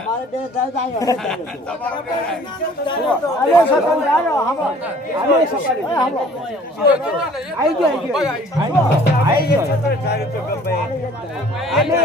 મારે બે દાદા આવ્યો સકન જાનો હાલો સકન હાલો આઈ ગયો છત્ર ચારે તો ગભાઈ આલે